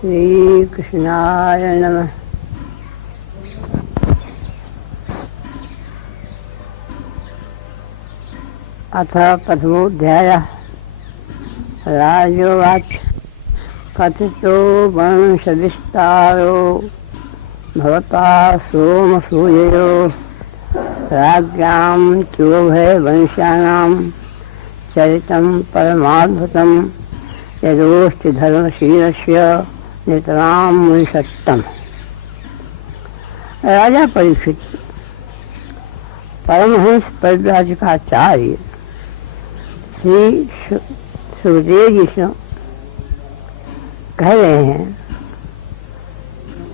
श्री कृष्णाय नमः। अथ प्रथमोऽध्यायः। राजोवाच कथितो वंशविस्तारो भवता सोमसूययो राज्ञां चोभयवंशानां चरितं परमाद्भुतं यदोस्ति धर्मशीलस्य नितरां मुनिषट्टम्। राजा परीक्षित परमहंस परिव्राजकाचार्य श्री सुखदेव जी से कह रहे हैं,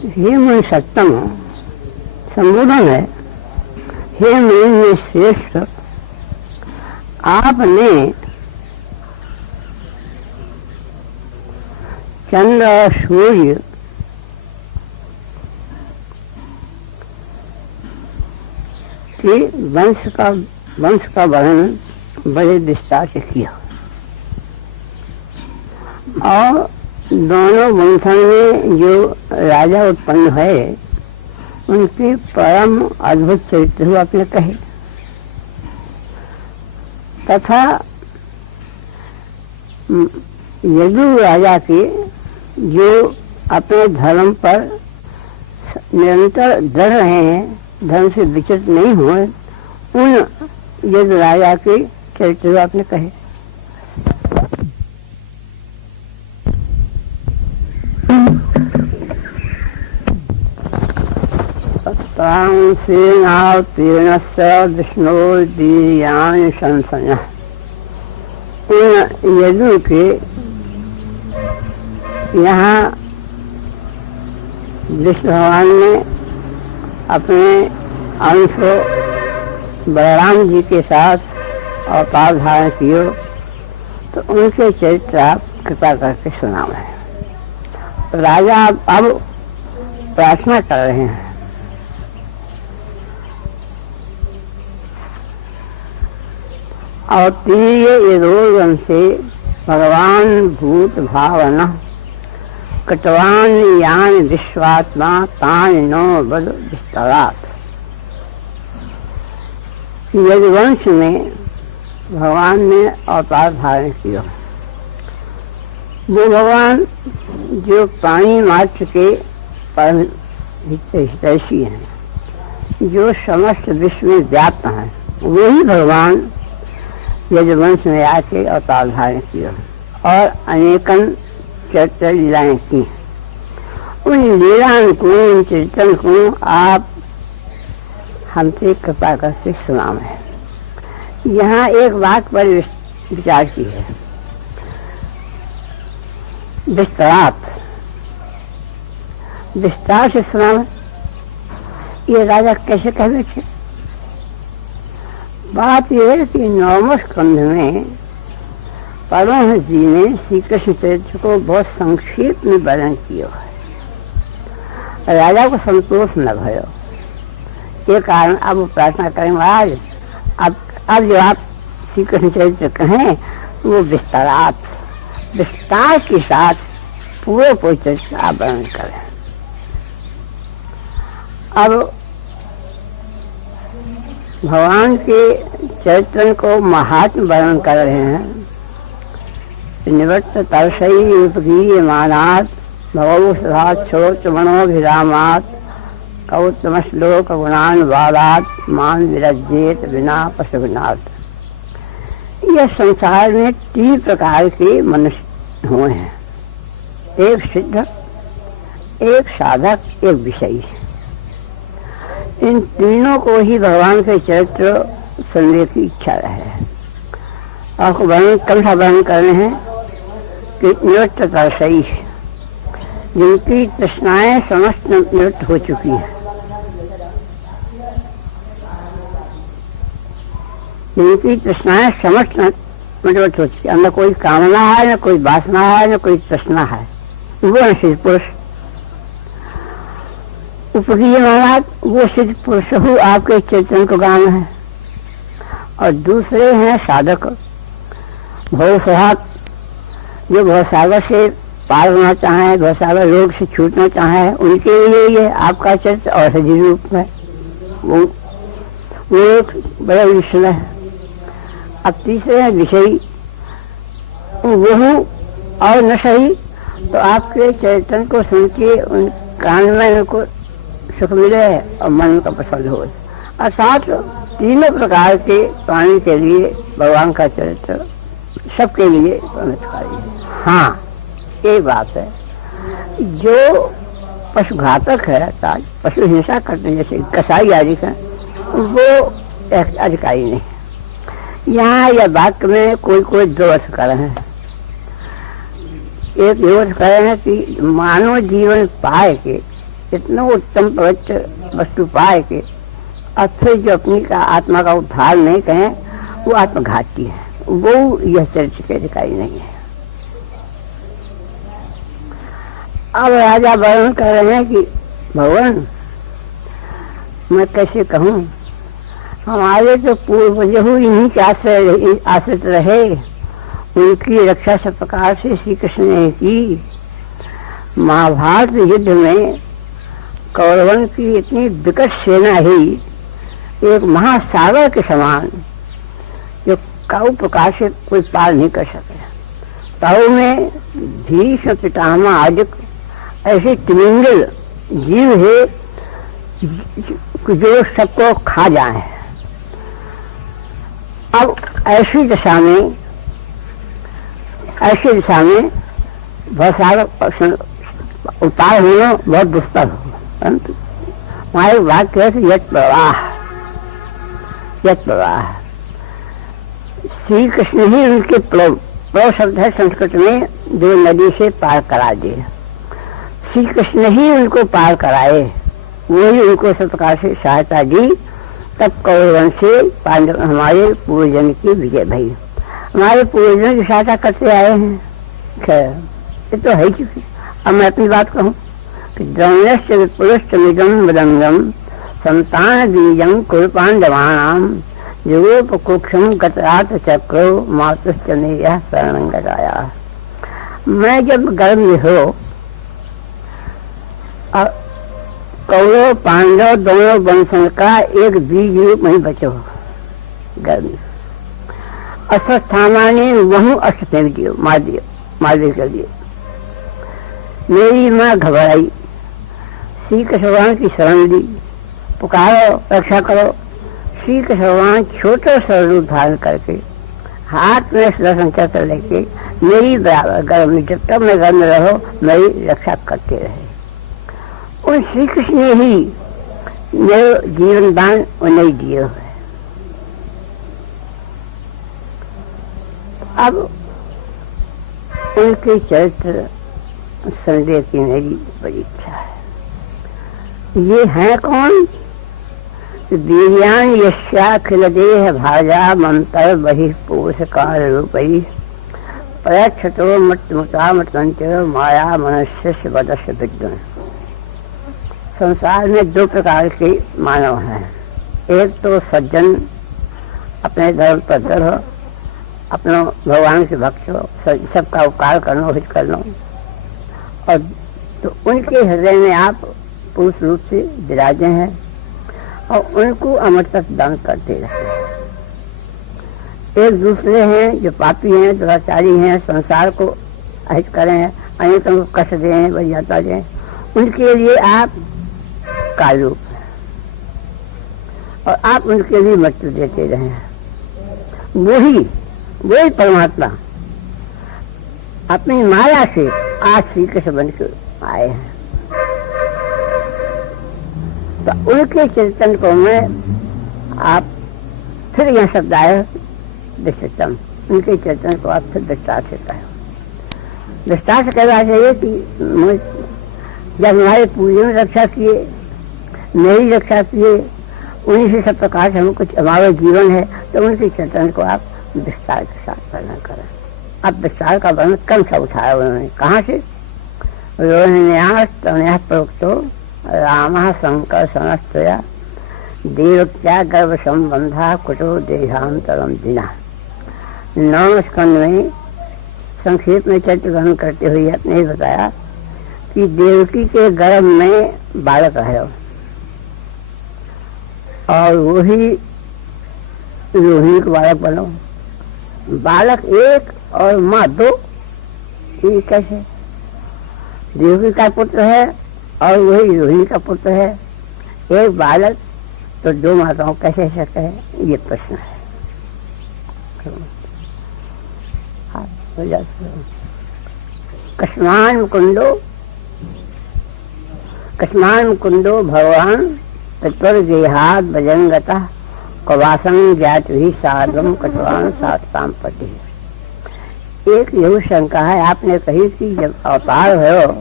हे मुनिषट्टम, संबोधन है, हे मुनि श्रेष्ठ, आपने चंद्र और सूर्य के वंश का वर्णन बड़े विस्तार से किया और दोनों वंशों में जो राजा उत्पन्न है उनके परम अद्भुत चरित्र आपने कहे, तथा यदु राजा के जो अपने धर्म पर निरंतर डर रहे हैं, धर्म से विचलित नहीं हुए, उन यदु राजा के चरित्र आपने कहे। सेनातीर्णस्य विष्णुर्वीर्याणि संशयः। उन यदु के यहाँ विष्णु भगवान ने अपने अंश बलराम जी के साथ अवतार धारण किए, तो उनके चरित्र आप कृपा करके सुनाओ है। राजा अब प्रार्थना कर रहे हैं, और तीय यदोर्गम से भगवान भूत भावना कटवान यान विश्वात्मा तान नो बद विस्तरात्। यदुवंश में भगवान ने अवतार धारण किया। वो भगवान जो प्राणी मात्र के परम हितैषी हैं, जो समस्त विश्व में व्याप्त हैं, वही भगवान यदुवंश में आके अवतार धारण किया और अनेकन चरित्र लीलाएं की। उन लीलाओं को, उन चरित्रों को आप हमसे कृपा करके सुनाओ है। यहाँ एक बात पर विचार की है, विस्तार से सुनाओ। ये राजा कैसे कह बैठे? बात यह है कि 9वें स्कंध में परमहंस जी ने श्री कृष्ण चरित्र को बहुत संक्षेप में वर्णन किया है। राजा को संतोष न भयो, ये कारण अब वो प्रार्थना करेंगे, आज अब जो आप श्री कृष्ण चरित्र कहें वो विस्तार के साथ पूरे चरित्र आप वर्णन करें। अब भगवान के चरित्र को महात्म वर्णन कर रहे हैं। निवृत्त तरसई उपगीयमानात् भगवो सदा छोट मनोभिरामात् कौतमश्लोक गुणानुवादात् मान विरज्येत विना पशुनाथ। यह संसार में 3 प्रकार के मनुष्य हुए हैं, एक सिद्ध, एक साधक, एक विषयी। इन तीनों को ही भगवान के चरित्र सुनने की इच्छा है। आपको वर्णन कम सा वर्णन करने हैं कि निवृत्त तरसई, जिनकी तृष्णाएं समस्त निवृत्त हो चुकी हैं, जिनकी तृष्णाएं समस्त निवृत्त हो चुकी, न कोई कामना है, न कोई वासना है, न कोई तृष्णा है, वो सिद्ध पुरुष। उपगीय महाराज वो सिद्ध पुरुष हो आपके चैतन्य को गाना है। और दूसरे हैं साधक, भवसागर, जो भवसागर से पार होना चाहें, बहुत सारे रोग से छूटना चाहें, उनके लिए ये आपका चरित्र औषधि रूप में वो एक बड़ा विषय है। अब तीसरे है विषयी, वो और न सही तो आपके चरित्र को सुन के उन कान में उनको सुख मिले और मन का प्रसन्न हो। अर्थात तीनों प्रकार के प्राणी के लिए भगवान का चरित्र सबके लिए चमत्कारी है। हाँ, एक बात है, जो पशु घातक है अर्थात पशु हिंसा करते हैं जैसे कसाई आदि का, वो अधिकारी नहीं। यहाँ यह वाक्य में कोई दो अर्थ कर रहे हैं। एक ये अर्थ कर रहे हैं कि मानव जीवन पाए के इतना उत्तम पवित्र वस्तु पाए के और फिर जो अपनी का आत्मा का उद्धार नहीं कहें वो आत्मघाती है, वो यह चरित्र के अधिकारी नहीं है। अब राजा वर्णन कर रहे हैं कि भगवान मैं कैसे कहूँ, हमारे तो पूर्वज इन्हीं के आश्रित रहे, उनकी रक्षा सब प्रकार से श्री कृष्ण ने की। महाभारत युद्ध में कौरवन की इतनी विकट सेना ही एक महासागर के समान जो काऊ प्रकार से कोई पार नहीं कर सके। ताऊ में भीष्म पितामह आदि ऐसे तिमिंगल जीव है जो सबको खा जाए। अब ऐसी दिशा में बहुत सारा उपाय होना बहुत दुष्कर हो, परंतु हमारे वाक्य है कि यत प्रवाह श्री कृष्ण ही उनके प्लव शब्द है संस्कृत में, जो नदी से पार करा दिए। श्री कृष्ण ही उनको पार कराए, वही उनको सब प्रकार से सहायता दी, तब कौरवन से पांडव हमारे पूर्वजन की विजय भई। हमारे पूर्वजन की सहायता करते आए हैं। खैर ये तो है चुकी। अब मैं अपनी बात कहूँ कि द्रोण्यश्च विपुलश्चमिदं मदंगम संतान बीजं कुरु पांडवानां युगोपकुक्षं गतरात चक्रो मातुश्च मेयः शरणं गताया। मैं जब गर्भ में हो कौरव पांडव दोनों वंशन का एक बीज रूप में बचो गर्भ में। अश्वत्थामा ने वहीं अश्व फेंक दियो, मार कर दिए। मेरी माँ घबराई, श्री कृष्ण भगवान की शरण ली, पुकारो रक्षा करो। श्री कृष्ण भगवान छोटा सा रूप धारण करके हाथ में सुदर्शन चक्र लेके मेरी बराबर गर्भ में, जब तक मैं गर्भ में रहो मेरी रक्षा करते रहे। उन श्री कृष्ण ने ही मेरे जीवन दान उन्हें दिए हुए। अब उनके चरित्र संदेह की मेरी बड़ी इच्छा है। ये है कौन? वीर्यान यस्याखिल देह भाजा मंत्र बहि पुरुष काल रूपी प्रयक्षतो मृत्युमुता मृतंचर माया मनुष्य वदस्य विद्वान। संसार में दो प्रकार के मानव हैं। एक तो सज्जन, अपने धर्म पर दृढ़ हो, अपना भगवान के भक्त हो, सबका उपकार करना, हित करना, और तो उनके हृदय में आप पुरुष रूप से विराजे हैं और उनको अमृत दान करते रहते हैं। एक दूसरे हैं जो पापी हैं, दुराचारी हैं, संसार को अहित करें, अनेकों को कष्ट दें, वैयाता दें, उनके लिए आप काल रूप है और आप उनके लिए मृत्यु देते रहे। वही परमात्मा अपनी माया से आज श्री कृष्ण बन के आए हैं। तो उनके चिंतन को मैं आप फिर यह शब्द आए विस्तृतम, उनके चिंतन को आप फिर विस्तार से कहें। विस्तार से कहना चाहिए कि जब हमारे पूजन रक्षा किए, मेरी रक्षा किए, उन्हीं से सब प्रकार से हम कुछ हमारा जीवन है, तो उनके चिंतन को आप विस्तार के साथ वर्णन करें। अब विस्तार का वर्णन कम सा उठाया उन्होंने, कहाँ से? रोहिण्यास्तन्याः प्रोक्तो रामः शंकर समस्तया देवक्या गर्भ संबंधा कुटो देहांतरम दिना। 9 स्कंद में संक्षेप में चरित्र ग्रहण करते हुए आपने ये बताया कि देवकी के गर्भ में बालक है और वही रोहिणी को बालक बनो। बालक एक और माँ दो, ये कैसे? देवकी का पुत्र है और वही रोहिणी का पुत्र है, एक बालक तो दो माताओं कैसे सकते हैं? ये प्रश्न है। कस्मान मुकुंदो भगवान तत्पर गेहाद भजंगता कवासं ज्ञात ही साधम कटवान साताम पति। एक यही शंका है आपने कही कि जब अवतार हो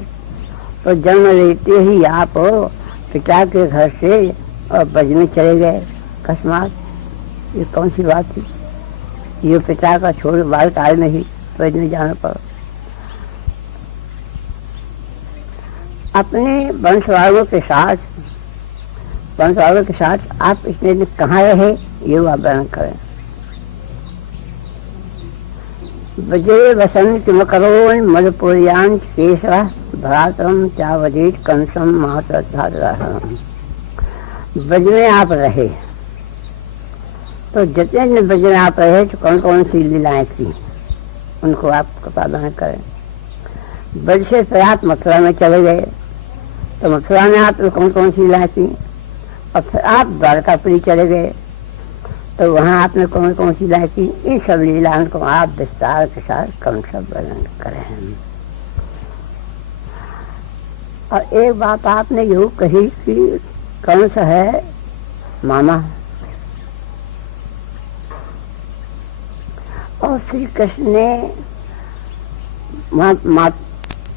तो जन्म लेते ही आप पिता के घर से और ब्रज में चले गए। अकस्मात ये कौन सी बात थी? ये पिता का छोड़ बाल काल में ही ब्रज में जाना पड़ा। अपने वंशवालों के साथ आप इतने दिन कहाँ रहे, ये वर्णन करें। बजे वसंत मकरोन मधुपुरियान केशवा भ्रातरम चावधीत कंसम महातम। ब्रज में आप रहे तो जितने दिन ब्रज में आप रहे तो कौन कौन सी लीलाएं थी उनको आप प्रदान करें। ब्रज से फिर आप मथुरा में चले गए तो मथुरा में आप कौन कौन सी लीलाएं थी, और फिर आप द्वारकापुरी चले गए तो वहाँ आपने कौन कौन सी लीलाएं थी। इन सब लीलाओं को आप विस्तार के साथ कौन सा वर्णन करें। और एक बात आपने यूँ कही कि कौन सा है मामा, और श्री कृष्ण ने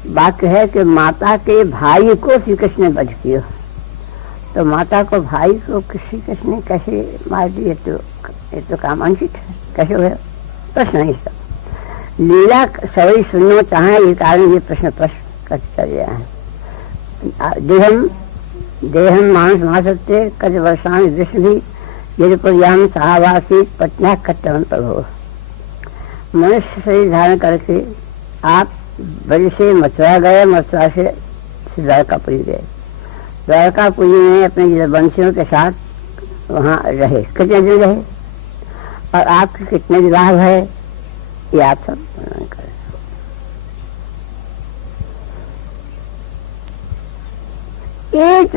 वाक्य है कि माता के भाई को श्री कृष्ण ने वध किया, तो माता को भाई को श्री कृष्ण ने कैसे मार दिया? तो ये तो काम अनुचित है, कैसे हुआ? प्रश्न नहीं सब लीला सभी सुनना चाहे, ये कारण ये प्रश्न कर चल गया है। देहम मांस मासत्य कद वर्षान विष्णु भी यदि पुर्याम सहावासी पटना कट्टवन प्रभो। मनुष्य शरीर धारण करके आप ब्रज से मथुरा गए, मथुरा से द्वारकापुरी गए। द्वारकापुरी में अपने वंशियों के साथ वहाँ रहे। कितने दिन रहे और आपके कितने विवाह है, ये आप सब वर्णन करें। एक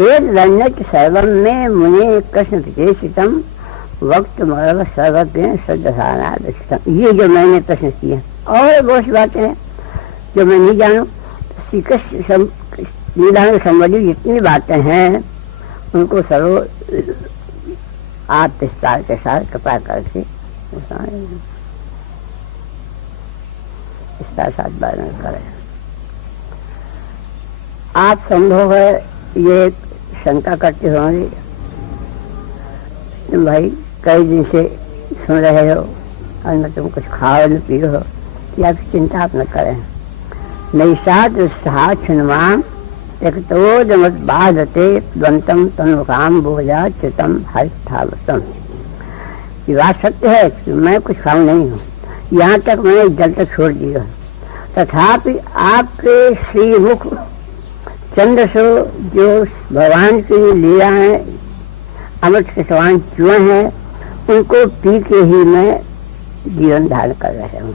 रण्यक सर्वम में मुनि कृष्ण विशेषितम वक्त मरव सर्वज्ञ श्रद्धानादम। ये जो मैंने प्रश्न किया और बहुत सी बातें हैं जो मैं नहीं जानू। श्री कृष्ण लीला में संबंधित जितनी बातें हैं उनको सर्व आप विस्तार के साथ कृपा करके विस्तार साथ वर्णन करें। आप संभव है ये शंका करते होंगे भाई कई दिन से सुन रहे हो और न तुम कुछ खाओ न पियो हो, कि आपकी चिंता आप न करें। नैषाद उत्साह छुनवाम एक तो जमत बाधते द्वंतम तनुकाम बोझा चितम हरिथावतम। ये बात सत्य है कि मैं कुछ खाऊं नहीं हूँ, यहाँ तक मैंने जल तक छोड़ दिया, तथापि आपके श्रीमुख चंद्र सो जो भगवान की लीला है, अमृत के समान चुए हैं, उनको पी के ही मैं जीवन धारण कर रहा हूँ।